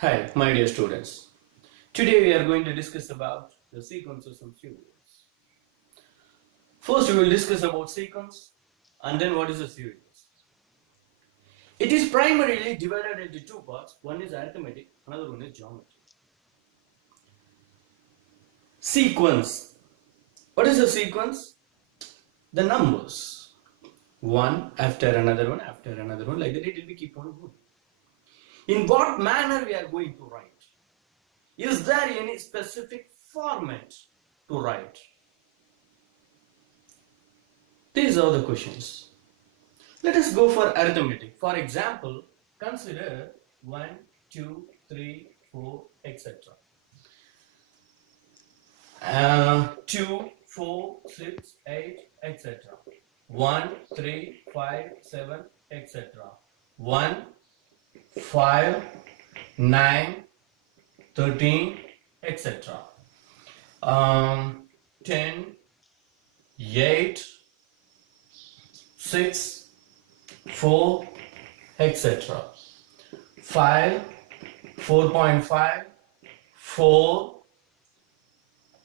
Hi, my dear students. Today we are going to discuss about the sequences and series. First we will discuss about sequence and then what is a series. It is primarily divided into two parts. One is arithmetic, another one is geometry. Sequence. What is a sequence? The numbers. One after another one, like that it will be keep on going. In what manner we are going to write? Is there any specific format to write? These are the questions. Let us go for arithmetic. For example, consider 1, 2, 3, 4, etc. 2, 4, 6, 8, etc. 1, 3, 5, 7, etc. 1, 5, 9, 13, etc. 10, 8, 6, 4, etc. 5, 4.5, 4,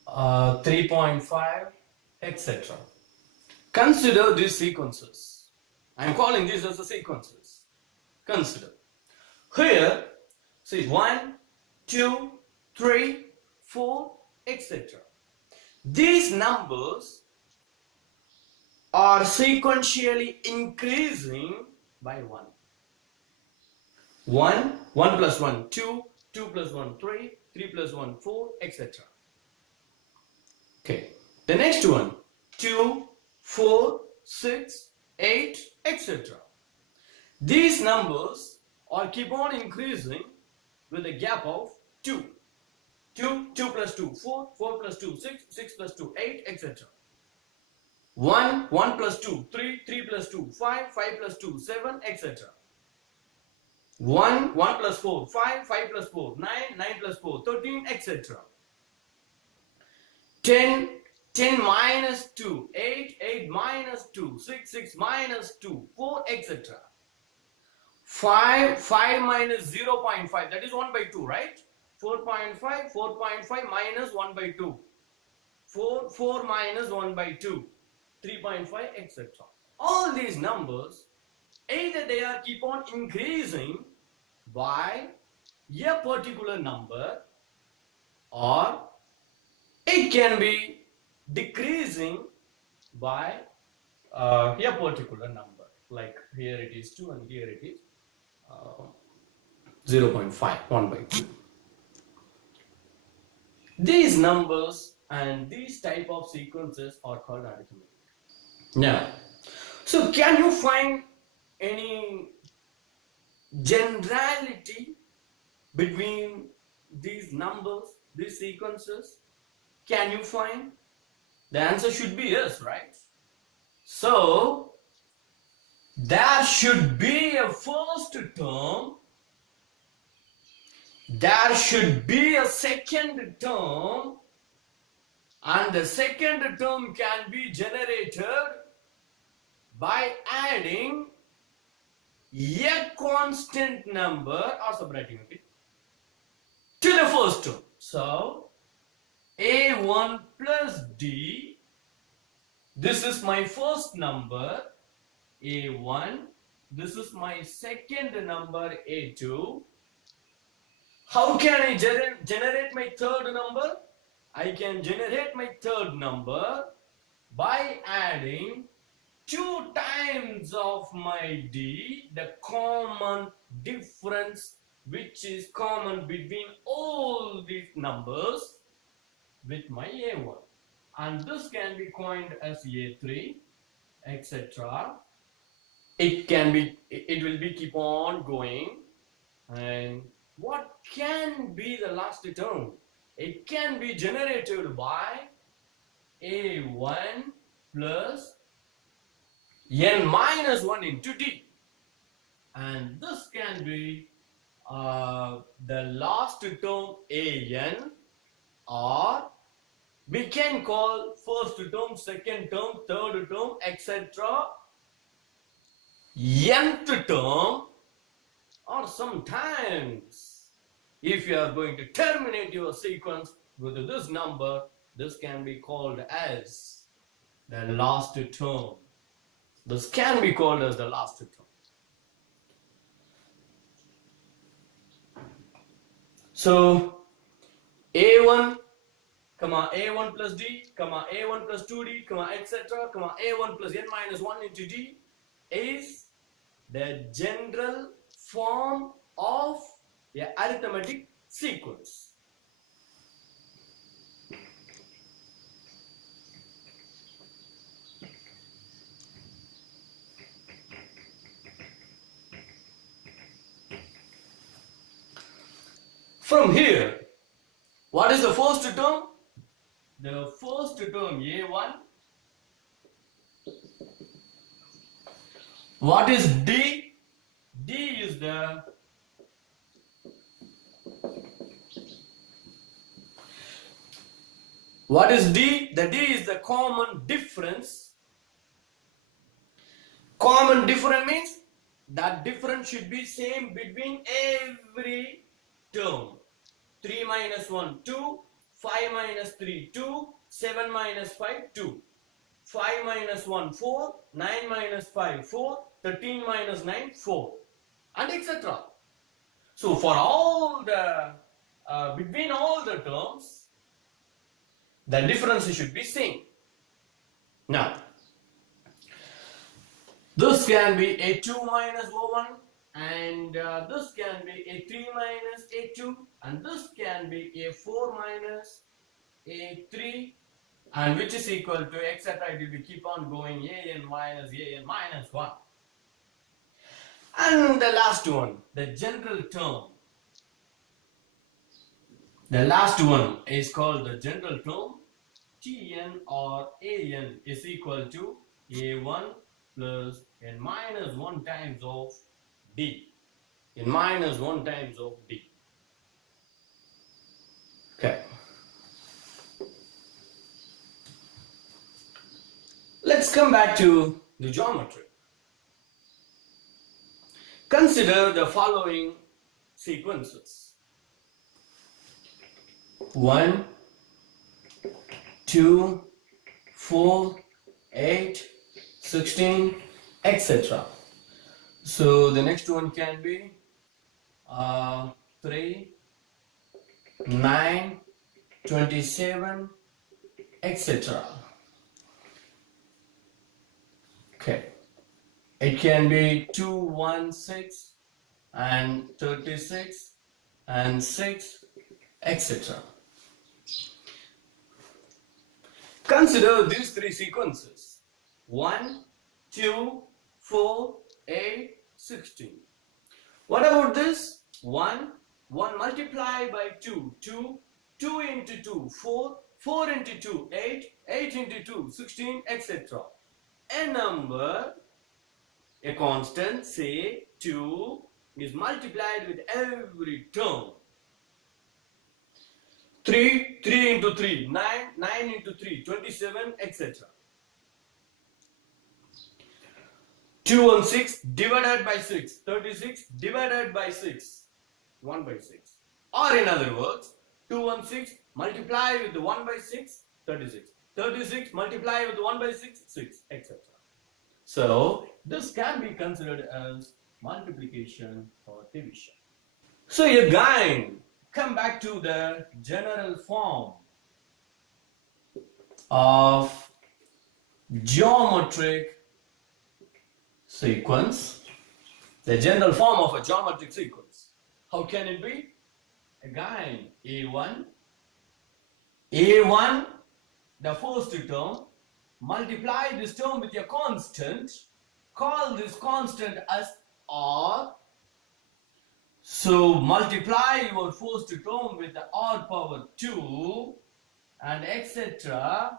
3.5, etc. Consider these sequences. I am calling these as the sequences. Consider. Here, see 1, 2, 3, 4, etc. These numbers are sequentially increasing by 1. 1, 1 plus 1, 2, 2 plus 1, 3, 3 plus 1, 4, etc. Okay. The next one, 2, 4, 6, 8, etc. These numbers are keep on increasing with a gap of 2. 2, 2 plus 2, 4, 4 plus 2, 6, 6 plus 2, 8, etc. 1, 1 plus 2, 3, 3 plus 2, 5, 5 plus 2, 7, etc. 1, 1 plus 4, 5, 5 plus 4, 9, 9 plus 4, 13, etc. 10, 10 minus 2, 8, 8 minus 2, 6, 6 minus 2, 4, etc. 5, 5 minus 0.5, that is 1 by 2, right? 4.5, 4.5 minus 1 by 2. 4, 4 minus 1 by 2. 3.5, etc. All these numbers, either they are keep on increasing by a particular number, or it can be decreasing by a particular number. Like here it is 2 and here it is 0.5, 1 by 2. These numbers and these type of sequences are called arithmetic. Now, so can you find any generality between these numbers, these sequences? Can you find? The answer should be yes, right? So, there should be a first term, there should be a second term, and the second term can be generated by adding a constant number or subtracting it to the first term. So, A1 plus D, this is my first number, A1, this is my second number, A2. How can I generate my third number? I can generate my third number by adding 2 times of my D, the common difference which is common between all these numbers, with my A1. And this can be coined as A3, etc. It will be keep on going. And what can be the last term? It can be generated by A1 plus n minus 1 into D. And this can be the last term an, or we can call first term, second term, third term, etc. nth term, or sometimes if you are going to terminate your sequence with this number, this can be called as the last term. This can be called as the last term. So A1, comma A1 plus D, comma A1 plus 2D, comma etc., comma A1 plus N minus 1 into D is the general form of the arithmetic sequence. From here, what is the first term? The first term A1. What is D? D is the what is D? The D is the common difference. Common difference means that difference should be same between every term. 3 minus 1, 2. 5 minus 3, 2. 7 minus 5, 2. 5 minus 1, 4. 9 minus 5, 4. 13 minus 9, 4. And etc. So for all the, between all the terms, the difference should be same. Now, this can be A2 minus O1, and this can be A3 minus A2, and this can be A4 minus A3, and which is equal to etc. It will keep on going AN minus 1. And the last one, the general term. The last one is called the general term. Tn or An is equal to A1 plus N minus 1 times of D. N minus 1 times of D. Okay. Let's come back to the geometry. Consider the following sequences. 1, 2, 4, 8, 16, etc. So the next one can be 3, 9, 27, etc. Okay. It can be 2, 1, 6, and 36, and 6, etc. Consider these three sequences. 1, 2, 4, 8, 16. What about this? 1 multiplied by 2, 2 into 2, 4 into 2, 8 into 2, 16, etc. A number, a constant, say 2, is multiplied with every term. 3 into 3, 9 into 3, 27, etc. 2 and 6 divided by 6, 36 divided by 6, 1 by 6. Or in other words, 2 and 6 multiply with 1 by 6, 36. 36 multiply with 1 by 6, 6, etc. So this can be considered as multiplication or division. So again, come back to the general form of geometric sequence. The general form of a geometric sequence. How can it be? Again, A1, the first term, multiply this term with a constant, call this constant as R. So multiply your first term with the R power 2 and etc.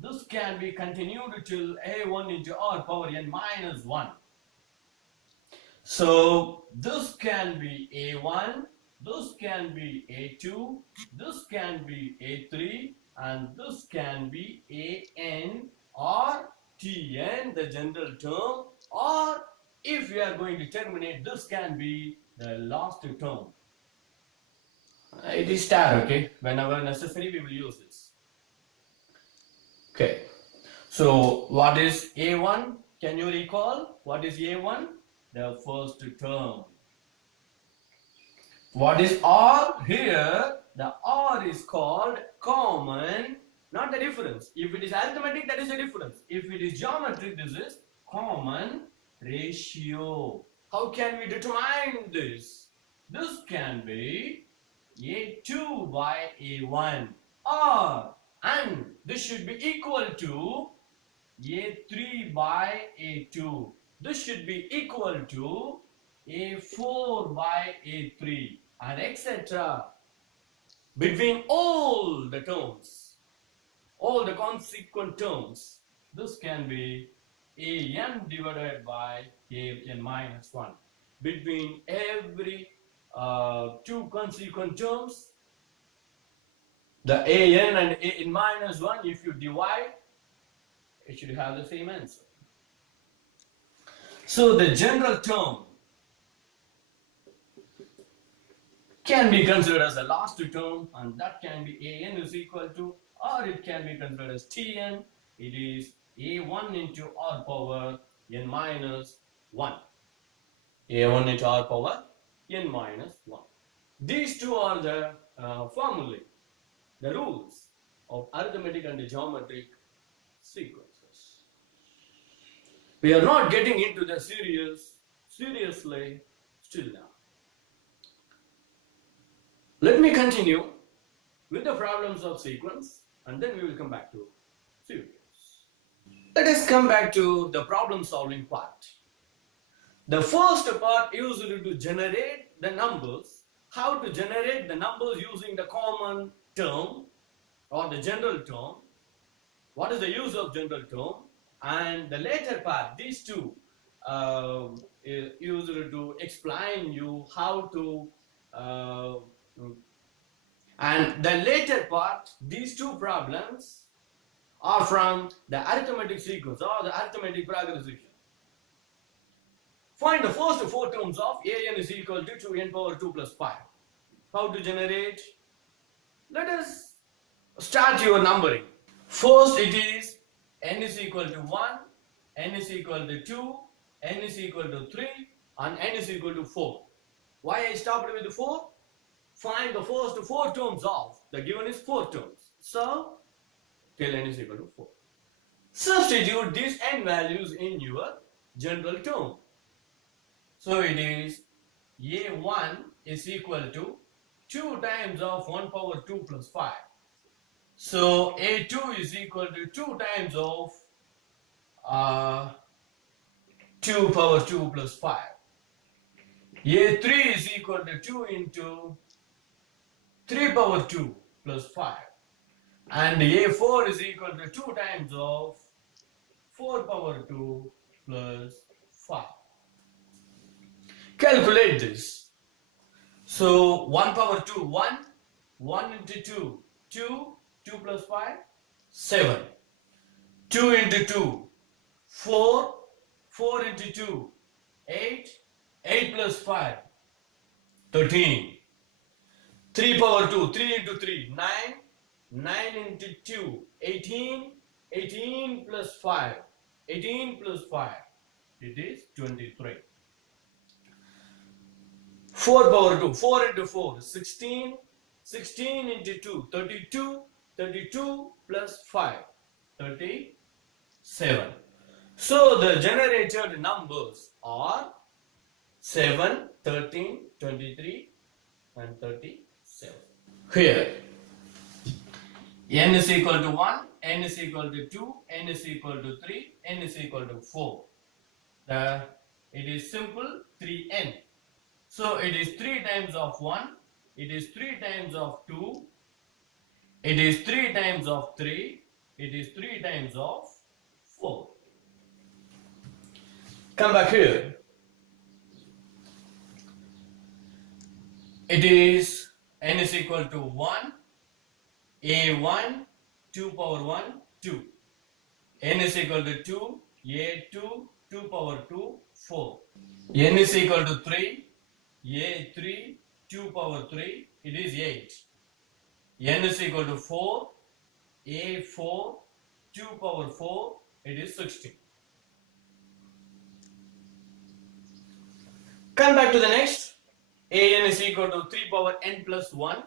This can be continued till A1 into R power N minus 1. So this can be A1, this can be A2, this can be A3, and this can be AN or Tn, the general term, or if we are going to terminate, this can be the last term. It is star, okay? Whenever necessary, we will use this. Okay. So, what is A1? Can you recall? What is A1? The first term. What is R? Here, the R is called common, not the difference. If it is arithmetic, that is the difference. If it is geometry, this is common ratio. How can we determine this? This can be A2 by A1 or, and this should be equal to A3 by A2. This should be equal to A4 by A3 and etc. Between all the terms, all the consequent terms, this can be an divided by an minus 1. Between every two consequent terms, the an and an minus 1, if you divide, it should have the same answer. So the general term can be considered as the last term, and that can be an is equal to, or it can be considered as tn. It is a1 into r power n minus 1. a1 into r power n minus 1. These two are the formulae, the rules of arithmetic and geometric sequences. We are not getting into the seriously still now. Let me continue with the problems of sequence, and then we will come back to series. Let us come back to the problem solving part. The first part is to generate the numbers. How to generate the numbers using the common term or the general term. What is the use of general term? And the later part, these two used to explain you how to and the later part, these two problems are from the arithmetic sequence or the arithmetic progression. Find the first four terms of an is equal to 2n power 2 plus 5. How to generate? Let us start your numbering. First it is n is equal to 1, n is equal to 2, n is equal to 3 and n is equal to 4. Why I stopped with 4? Find the first four terms of, the given is 4 terms. So, till n is equal to 4. Substitute these n values in your general term. So it is a1 is equal to 2 times of 1 power 2 plus 5. So a2 is equal to 2 times of 2 power 2 plus 5. a3 is equal to 2 into 3 power 2 plus 5. And a4 is equal to 2 times of 4 power 2 plus 5. Calculate this. So 1 power 2, 1. 1 into 2, 2. 2 plus 5, 7. 2 into 2, 4. 4 into 2, 8. 8 plus 5, 13. 3 power 2, 3 into 3, 9. 9 into 2, 18. 18 plus 5, 18 plus 5, it is 23. 4 power 2, 4 into 4, 16. 16 into 2, 32. 32 plus 5, 37. So the generated numbers are 7, 13, 23 and 37. Here, n is equal to 1, n is equal to 2, n is equal to 3, n is equal to 4. It is simple 3n. So it is 3 times of 1, it is 3 times of 2, it is 3 times of 3, it is 3 times of 4. Come back here. It is n is equal to 1, a1, 2 power 1, 2. N is equal to 2, a2, 2 power 2, 4. N is equal to 3, a3, 2 power 3, it is 8. N is equal to 4, A4, 2 power 4, it is 16. Come back to the next. An is equal to 3 power n plus 1.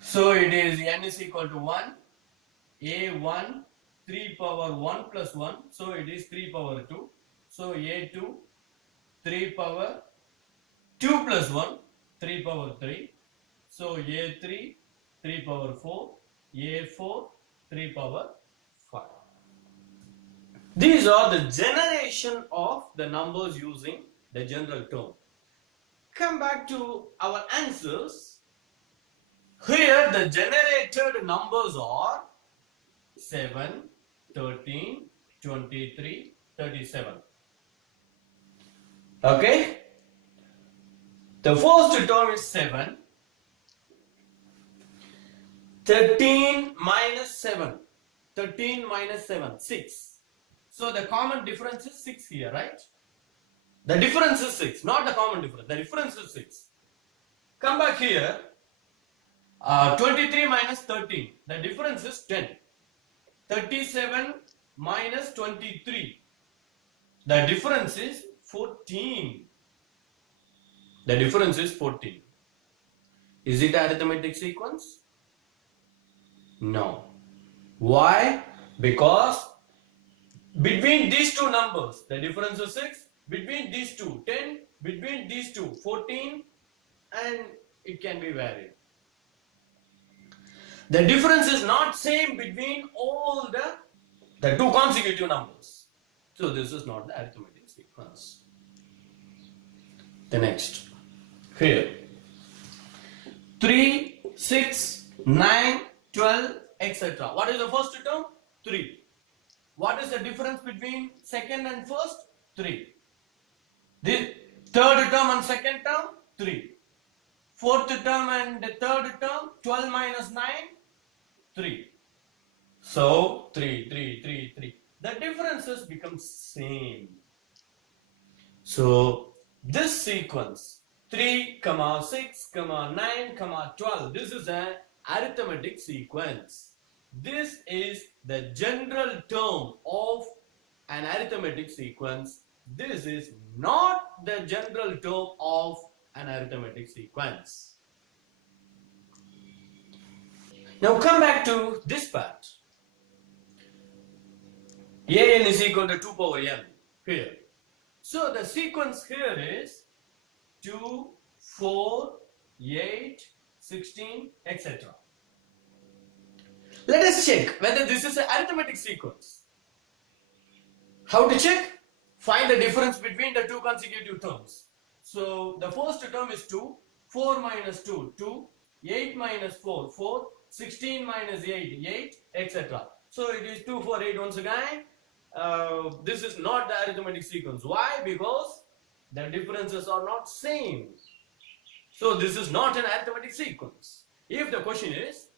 So it is n is equal to 1. A1, 3 power 1 plus 1. So it is 3 power 2. So A2, 3 power 2 plus 1, 3 power 3. So A3, 3 power 4. A4, 3 power 5. These are the generation of the numbers using the general term. Come back to our answers. Here the generated numbers are 7, 13, 23, 37. Okay? The first term is 7. 13 minus 7. 13 minus 7, 6. So the common difference is 6 here, right? The difference is 6, not the common difference. The difference is 6. Come back here. 23 minus 13. The difference is 10. 37 minus 23. The difference is 14. The difference is 14. Is it arithmetic sequence? No. Why? Because between these two numbers, the difference is 6. Between these two, 10. Between these two, 14. And it can be varied. The difference is not same between all the two consecutive numbers. So this is not the arithmetic sequence. The next. Here. 3, 6, 9, 12, etc. What is the first term? 3. What is the difference between second and first? 3. The third term and second term? 3. Fourth term and the third term? 12 minus 9? 3. So 3, 3, 3, 3. The differences become same. So this sequence 3, 6, 9, 12. This is an arithmetic sequence. This is the general term of an arithmetic sequence. This is not the general term of an arithmetic sequence. Now come back to this part. An is equal to 2 power n here. So the sequence here is 2, 4, 8, 16, etc. Let us check whether this is an arithmetic sequence. How to check? Find the difference between the two consecutive terms. So the first term is 2, 4 minus 2, 2, 8 minus 4, 4, 16 minus 8, 8, etc. So it is 2, 4, 8 once again. This is not the arithmetic sequence. Why? Because the differences are not same. So this is not an arithmetic sequence. If the question is,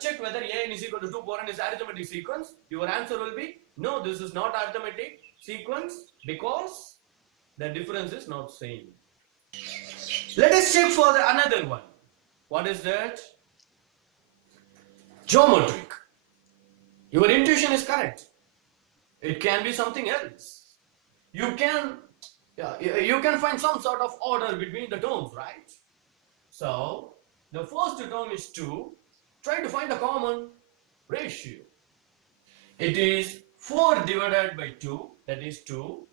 check whether an is equal to 2 power n is arithmetic sequence, your answer will be, no, this is not arithmetic sequence because the difference is not same. Let us check for another one. What is that? Geometric. Your intuition is correct. It can be something else. You can find some sort of order between the terms, right? So the first term is 2. Try to find a common ratio. It is 4 divided by 2, that is 2.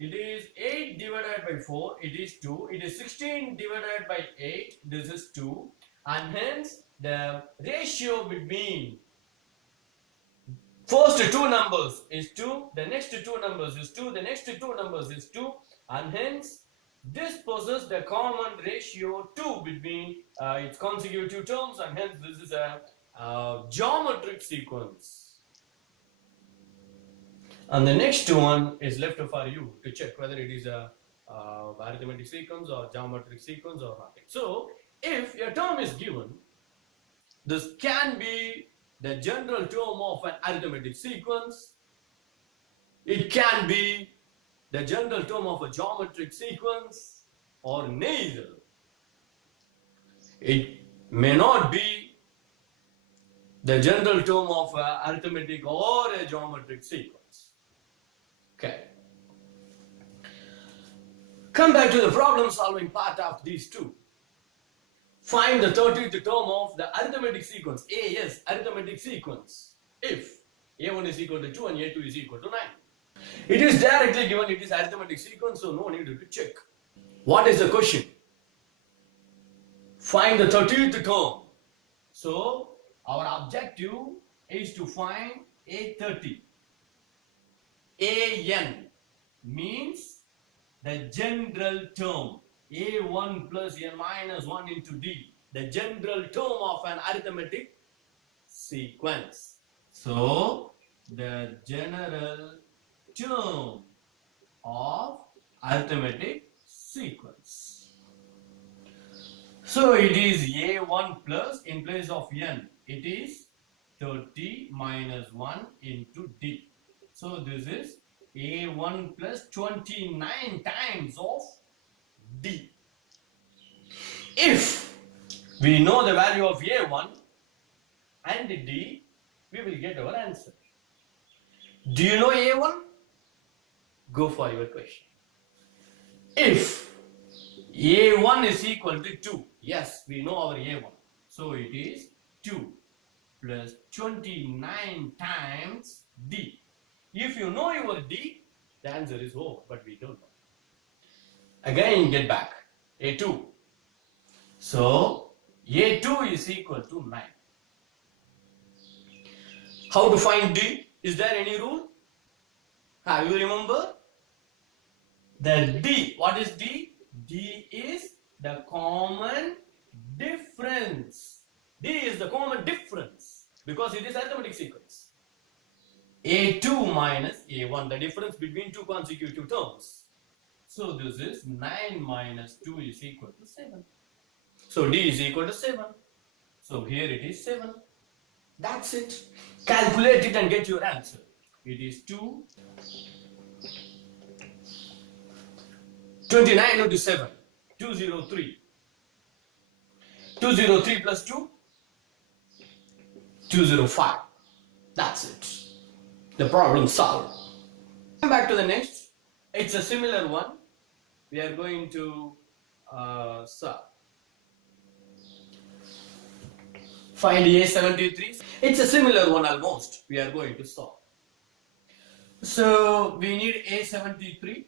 It is 8 divided by 4, it is 2. It is 16 divided by 8, this is 2. And hence the ratio between first two numbers is 2, the next two numbers is 2, the next two numbers is 2, and hence this possesses the common ratio 2 between its consecutive terms, and hence this is a geometric sequence. And the next one is left for you to check whether it is a arithmetic sequence or geometric sequence or nothing. So if a term is given, this can be the general term of an arithmetic sequence. It can be the general term of a geometric sequence or neither. It may not be the general term of arithmetic or a geometric sequence. Okay. Come back to the problem solving part of these two. Find the 30th term of the arithmetic sequence. Yes, arithmetic sequence. If A1 is equal to 2 and A2 is equal to 9. It is directly given it is arithmetic sequence, so no need to check. What is the question? Find the 30th term. So, our objective is to find A30. AN means the general term. A1 plus n minus 1 into D. The general term of an arithmetic sequence. So, the general term of arithmetic sequence. So it is A1 plus, in place of n, it is 30 minus 1 into D. So this is A1 plus 29 times of D. If we know the value of A1 and D, we will get our answer. Do you know A1? Go for your question. If A1 is equal to 2, yes, we know our A1. So it is 2 plus 29 times D. If you know your D, the answer is over, but we don't know. Again, get back. A2. So A2 is equal to 9. How to find D? Is there any rule? You remember? The D. What is D? D is the common difference. D is the common difference because it is arithmetic sequence. A2 minus A1, the difference between two consecutive terms. So this is 9 minus 2 is equal to 7. So D is equal to 7. So here it is 7. That's it. Calculate it and get your answer. It is 2. 29 into 7. 203. 203 plus 2. 205. That's it. The problem solved. Come back to the next. It's a similar one. We are going to solve. Find A73. It's a similar one almost. We are going to solve. So we need A73.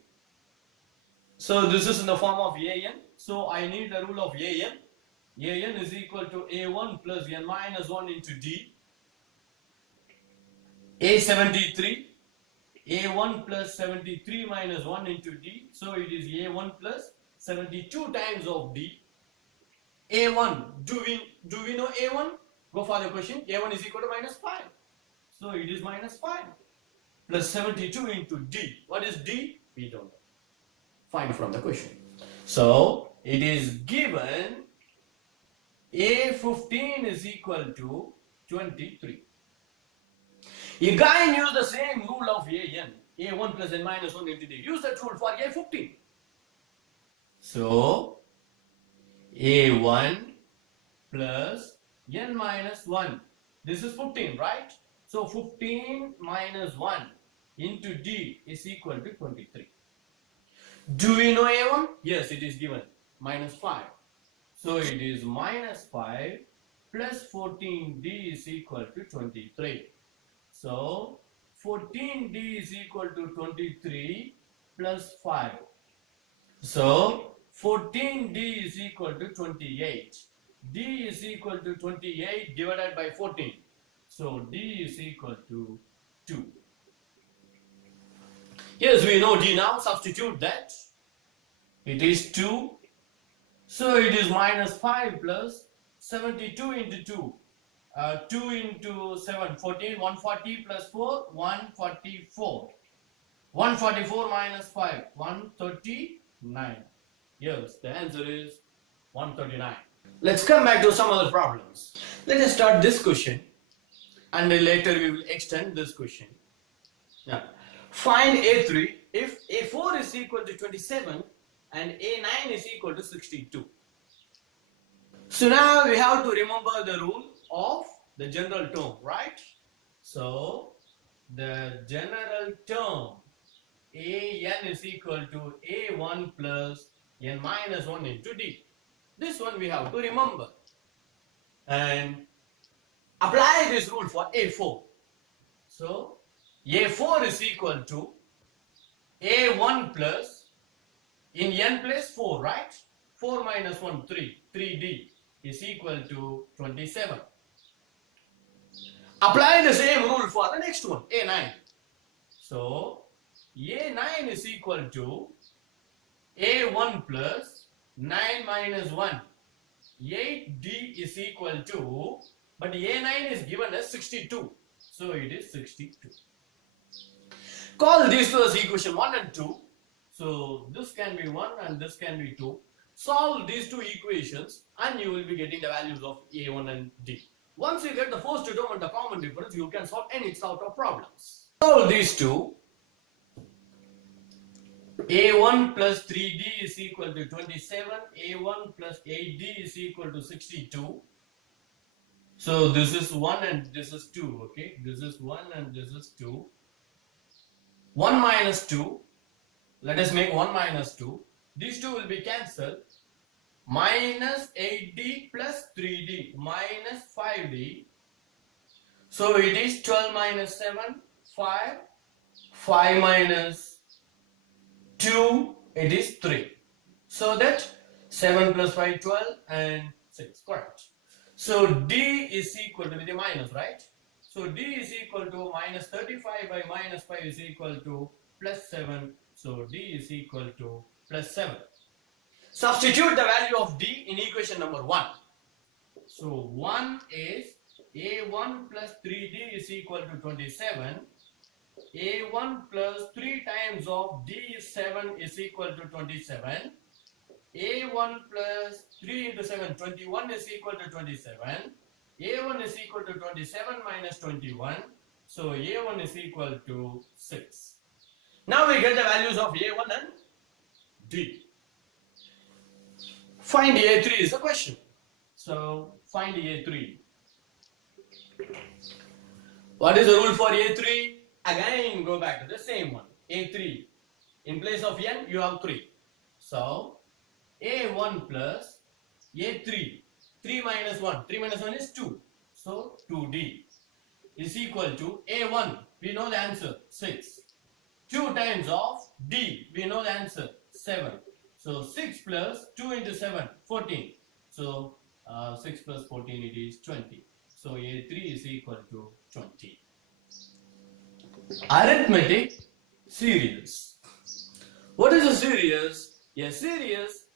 So this is in the form of AN. So I need the rule of AN. AN is equal to A1 plus n minus 1 into D. A73. A1 plus 73 minus 1 into D. So it is A1 plus 72 times of D. A1. Do we know A1? Go for the question. A1 is equal to minus 5. So it is minus 5. Plus 72 into D. What is D? We don't know. Find from the question. So it is given A15 is equal to 23. Again use the same rule of AN. A1 plus n minus 1 into D. Use that rule for A15. So A1 plus n minus 1. This is 15, right? So 15 minus 1 into D is equal to 23. Do we know A1? Yes, it is given. Minus 5. So it is minus 5 plus 14D is equal to 23. So 14D is equal to 23 plus 5. So 14D is equal to 28. D is equal to 28 divided by 14. So D is equal to 2. Yes, we know D now. Substitute that. It is 2. So it is minus 5 plus 72 into 2. 2 into 7, 14. 140 plus 4, 144. 144 minus 5, 139. Yes, the answer is 139. Let's come back to some other problems. Let us start this question and later we will extend this question. Now, find A3 if A4 is equal to 27 and A9 is equal to 62. So now we have to remember the rule of the general term, right? So the general term an is equal to a1 plus n minus 1 into d. This one we have to remember. And apply this rule for a4. So a4 is equal to a1 plus, in n place 4, right? 4 minus 1, 3. 3d is equal to 27. Apply the same rule for the next one, a9. So a9 is equal to a1 plus 9 minus 1. 8d is equal to, but a9 is given as 62. So it is 62. Call these two as equation 1 and 2. So this can be 1 and this can be 2. Solve these two equations and you will be getting the values of a1 and d. Once you get the first term and the common difference, you can solve any sort of problems. Solve these two. a1 plus 3d is equal to 27. a1 plus 8d is equal to 62. So this is 1 and this is 2. Okay, this is 1 and this is 2. 1 minus 2. Let us make 1 minus 2. These two will be cancelled. Minus 8d plus 3d minus 5d. So it is 12 minus 7, 5. 5 minus 2, it is 3. So that 7 plus 5, 12 and 6, correct. So d is equal to the minus, right? So d is equal to minus 35 by minus 5 is equal to plus 7. So d is equal to plus 7. Substitute the value of d in equation number 1. So 1 is a1 plus 3d is equal to 27. a1 plus 3 times of d is 7 is equal to 27. a1 plus 3 into 7, 21 is equal to 27. a1 is equal to 27 minus 21. So a1 is equal to 6. Now we get the values of a1 and d. Find a3 is the question. So find a3. What is the rule for a3? Again go back to the same one. a3. In place of n you have 3. So a1 plus a3. 3 minus 1. 3 minus 1 is 2. So 2d is equal to a1. We know the answer 6. 2 times of d. We know the answer 7. So 6 plus 2 into 7, 14. So 6 plus 14, it is 20. So a3 is equal to 20. Arithmetic series. What is a series? A series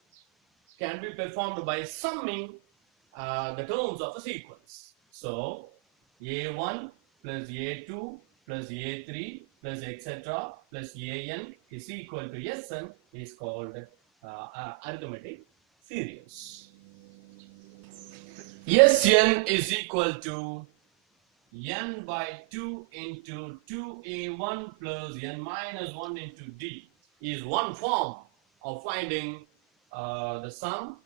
can be performed by summing the terms of a sequence. So a1 plus a2 plus a3 plus etc. plus an is equal to sn is called arithmetic series. Sn is equal to n by 2 into 2a1 plus n minus 1 into d is one form of finding the sum,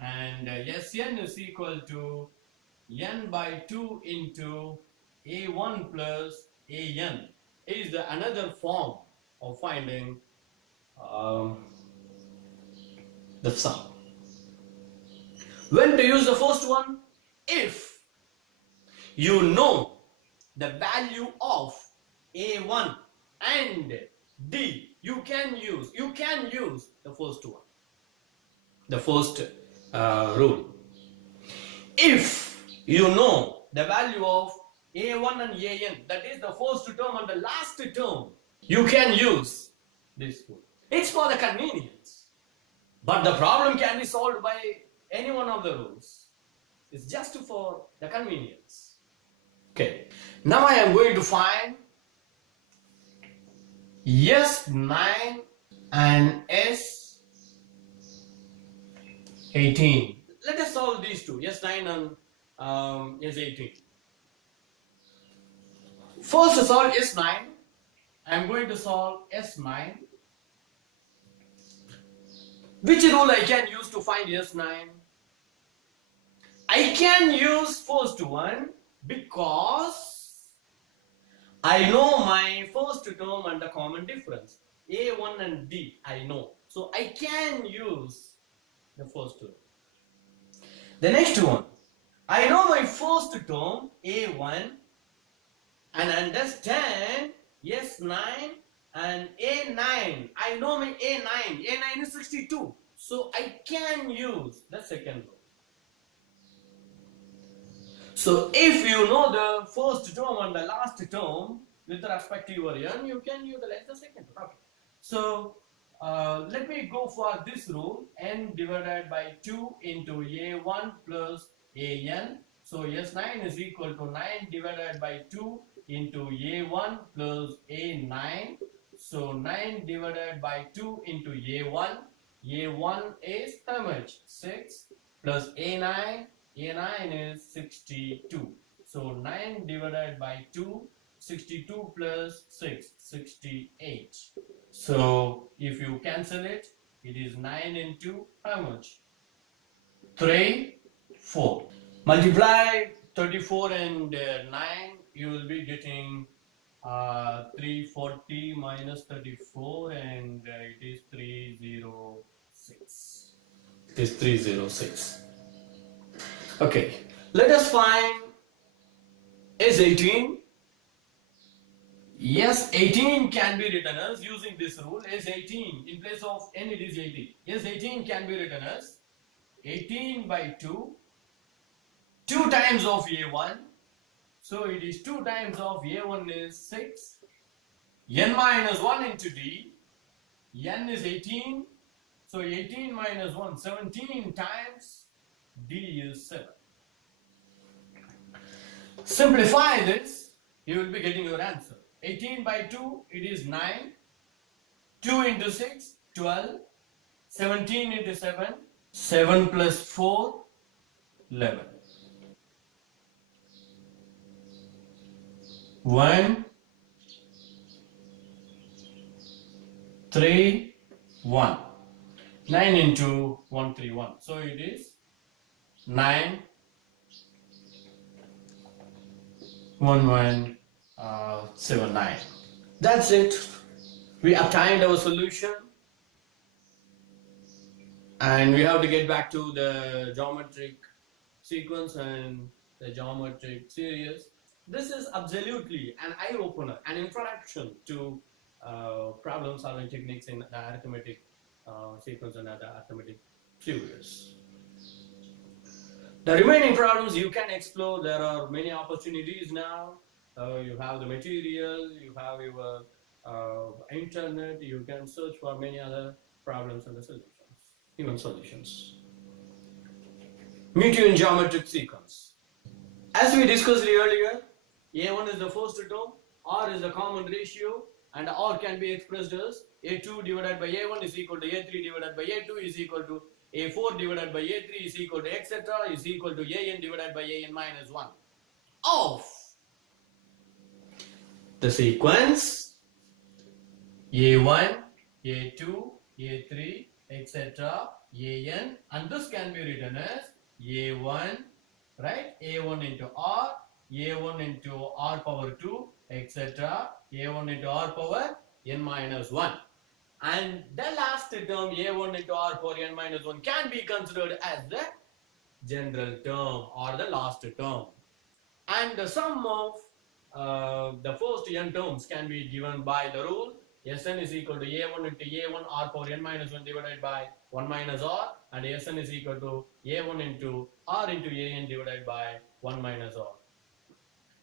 and Sn is equal to n by 2 into a1 plus an is another form of finding the sum. When to use the first one? If you know the value of a1 and d, you can use the first one, the first rule. If you know the value of a1 and an, that is the first term and the last term, you can use this rule. It's for the convenience, but the problem can be solved by any one of the rules. It's just for the convenience. Okay, now I am going to find S9 and S18. Let us solve these two, S9 and S18. First to solve S9, I am going to solve S9. Which rule I can use to find S9? I can use first one because I know my first term and the common difference. A1 and D I know. So I can use the first term. The next one. I know my first term A1 and understand S9 and A9. I know my A9. A9 is 62. So I can use the second row. So if you know the first term and the last term with respect to your n, you can utilize the second term. Okay. So let me go for this rule, n divided by 2 into a1 plus an. So s9 is equal to 9 divided by 2 into a1 plus a9. So 9 divided by 2 into a1. a1 is how much? 6 plus a9. A9 is 62. So 9 divided by 2, 62 plus 6, 68. So if you cancel it, it is 9 into how much? 3, 4. Multiply 34 and 9, you will be getting 340 minus 34 and it is 306. It is 306. Okay, let us find S18. Yes, 18 can be written as, using this rule, S18 in place of n it is 18. S18 can be written as 18 by 2, 2 times of A1. So it is 2 times of A1 is 6, n minus 1 into D, n is 18, so 18 minus 1, 17 times D is 7. Simplify this, you will be getting your answer. 18 by 2, it is 9. 2 into 6, 12. 17 into 7, 7 plus 4, 11. 1, 3, 1. 9 into 1, 3, 1. So it is 9, 1, 1, 7, 9. That's it. We obtained our solution. And we have to get back to the geometric sequence and the geometric series. This is absolutely an eye-opener, an introduction to problem solving techniques in the arithmetic sequence and the arithmetic series. The remaining problems you can explore. There are many opportunities now. You have the material, you have your internet, you can search for many other problems and the solutions, even solutions. Meet you in geometric sequence. As we discussed earlier, A1 is the first term, R is the common ratio, and R can be expressed as A2 divided by A1 is equal to A3 divided by A2 is equal to A4 divided by A3 is equal to etc. is equal to AN divided by AN minus 1 of the sequence A1, A2, A3, etc. AN, and this can be written as A1, right? A1 into R, A1 into R power 2, etc. A1 into R power n minus 1. And the last term A1 into R power n minus 1 can be considered as the general term or the last term. And the sum of the first n terms can be given by the rule Sn is equal to A1 into A1 R power n minus 1 divided by 1 minus R, and Sn is equal to A1 into R into An divided by 1 minus R.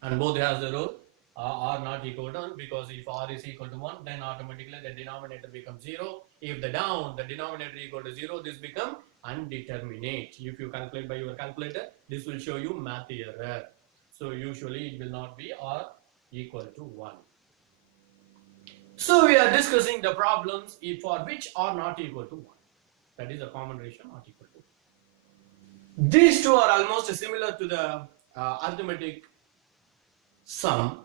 And both has the rule R not equal to 1, because if R is equal to 1, then automatically the denominator becomes 0. If the denominator equal to 0, this becomes indeterminate. If you calculate by your calculator, this will show you math error. So usually it will not be R equal to 1. So we are discussing the problems for which R not equal to 1. That is a common ratio not equal to 1. These two are almost similar to the arithmetic sum,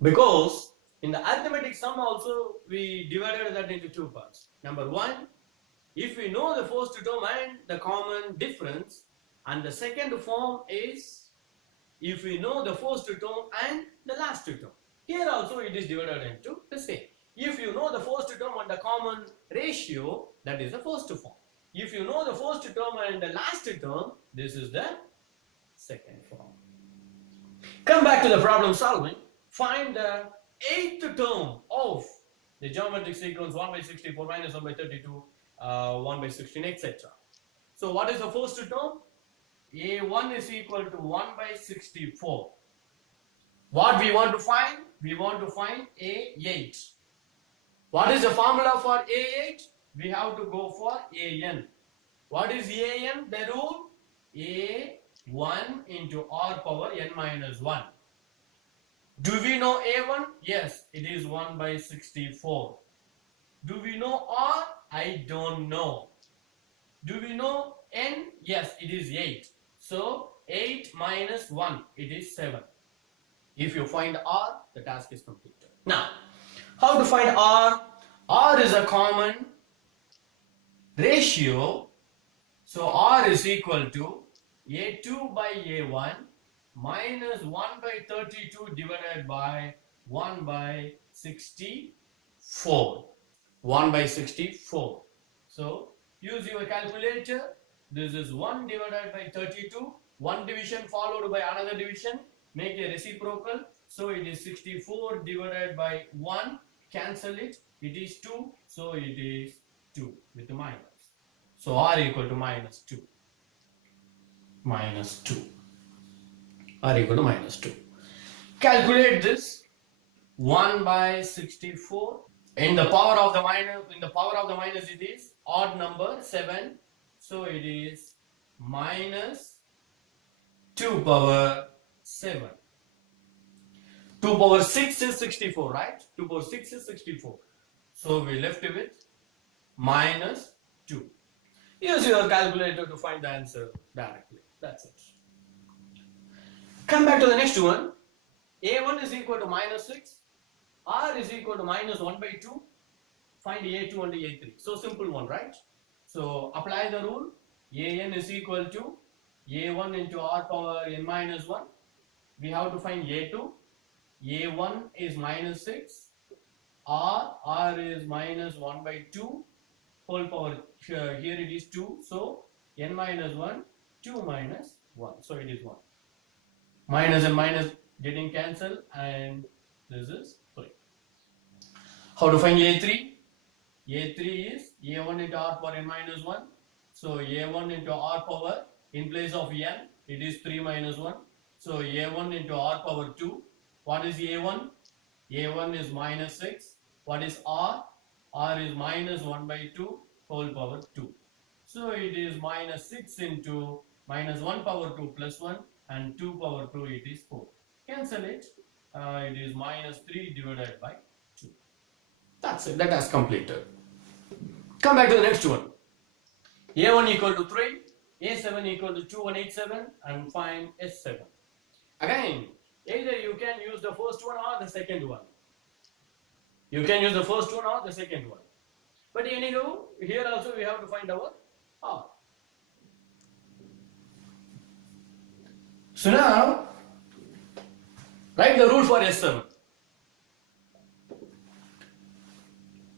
because in the arithmetic sum also we divided that into two parts. Number one, if we know the first term and the common difference, And the second form is if we know the first term and the last term. Here also it is divided into the same. If you know the first term and the common ratio, that is the first form. If you know the first term and the last term, this is the second form. Come back to the problem solving. Find the eighth term of the geometric sequence 1 by 64 minus 1 by 32, 1 by 16, etc. So what is the first term? A1 is equal to 1 by 64. What we want to find? We want to find A8. What is the formula for A8? We have to go for AN. What is AN? The rule? A1 into R power n minus 1. Do we know A1? Yes, it is 1 by 64. Do we know R? I don't know. Do we know N? Yes, it is 8. So 8 minus 1, it is 7. If you find R, the task is completed. Now, how to find R? R is a common ratio. So R is equal to A2 by A1 minus 1 by 32 divided by 1 by 64. 1 by 64. So use your calculator. This is 1 divided by 32. One division followed by another division. Make a reciprocal. So it is 64 divided by 1. Cancel it. It is 2. So it is 2 with minus. So R equal to minus 2. Minus 2. R equal to minus 2. Calculate this. 1 by 64. In the power of the minus, it is odd number 7. So it is minus 2 power 7. 2 power 6 is 64, right? 2 power 6 is 64. So we left with minus 2. Use your calculator to find the answer directly. That's it. Come back to the next one. A1 is equal to minus 6. R is equal to minus 1 by 2. Find A2 and A3. So simple one, right? So apply the rule. AN is equal to A1 into R power n minus 1. We have to find A2. A1 is minus 6. R is minus 1 by 2. Whole power, here it is 2. So n minus 1, 2 minus 1. So it is 1. Minus and minus getting cancelled, and this is 3. How to find A3? A3 is A1 into R power n minus 1. So A1 into R power, in place of n, it is 3 minus 1. So A1 into R power 2. What is A1? A1 is minus 6. What is R? R is minus 1 by 2 whole power 2. So it is minus 6 into minus 1 power 2 plus 1 and 2 power 2, it is 4. Cancel it. It is minus 3 divided by 2. That's it. That has completed. Come back to the next one. A1 equal to 3. A7 equal to 2187 and find S7. Again, either you can use the first one or the second one. You can use the first one or the second one. But anyhow, here also we have to find our R. So now, write the rule for S7.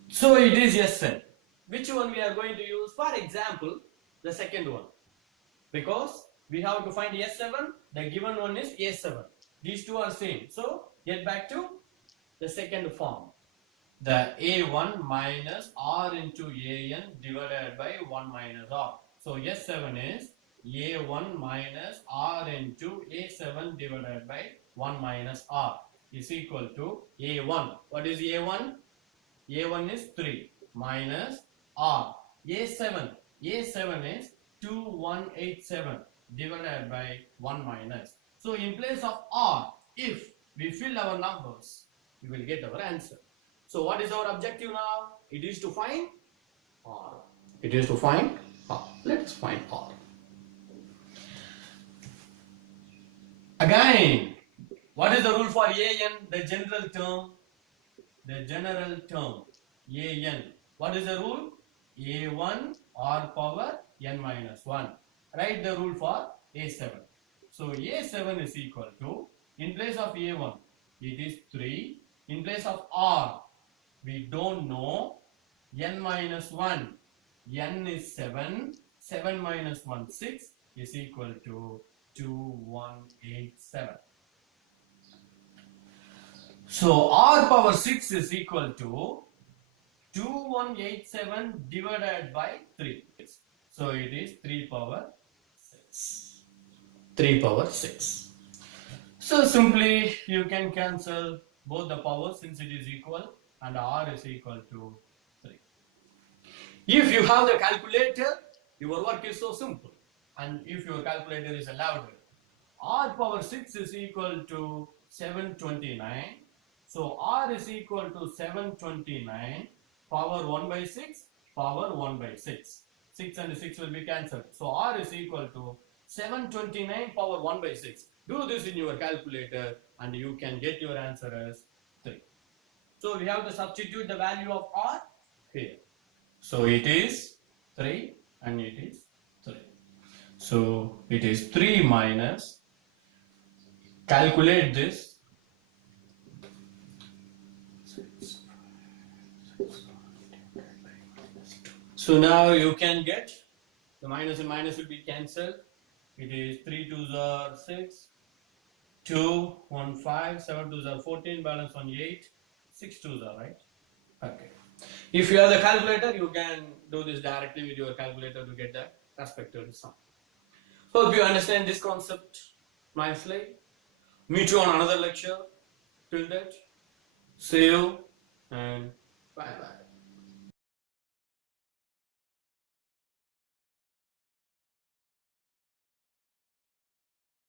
So it is Sn. Which one we are going to use? For example, the second one. Because we have to find S7, the given one is A7. These two are same. So get back to the second form. The A1 minus R into AN divided by 1 minus R. So S7 is A1 minus R into A7 divided by 1 minus R is equal to A1. What is A1? A1 is 3 minus R. A7 is 2187 divided by 1 minus. So in place of R, if we fill our numbers, we will get our answer. So what is our objective now? It is to find R. It is to find R. Let's find R. Again, what is the rule for AN? The general term. The general term. AN. What is the rule? A1 R power n minus 1. Write the rule for A7. So A7 is equal to, in place of A1, it is 3. In place of R, we don't know, n minus 1, n is 7, 7 minus 1, 6 is equal to 2187. So R power 6 is equal to 2187 divided by 3. So it is 3 power 6. 3 power 6. So simply you can cancel both the powers since it is equal, and R is equal to 3. If you have the calculator, your work is so simple. And if your calculator is louder, R power 6 is equal to 729. So R is equal to 729 power 1 by 6 power 1 by 6. 6 and 6 will be cancelled. So R is equal to 729 power 1 by 6. Do this in your calculator and you can get your answer as 3. So we have to substitute the value of R here. So it is 3 and it is 3. So it is 3 minus, calculate this. So now you can get, the minus and minus will be cancelled. It is 3 2s are 6, 2, 1, 5, 7 2s are 14, balance on 8, 6 2s are right. Okay. If you have the calculator, you can do this directly with your calculator to get the respective sum. Hope you understand this concept nicely. Meet you on another lecture. Till that, see you and bye bye.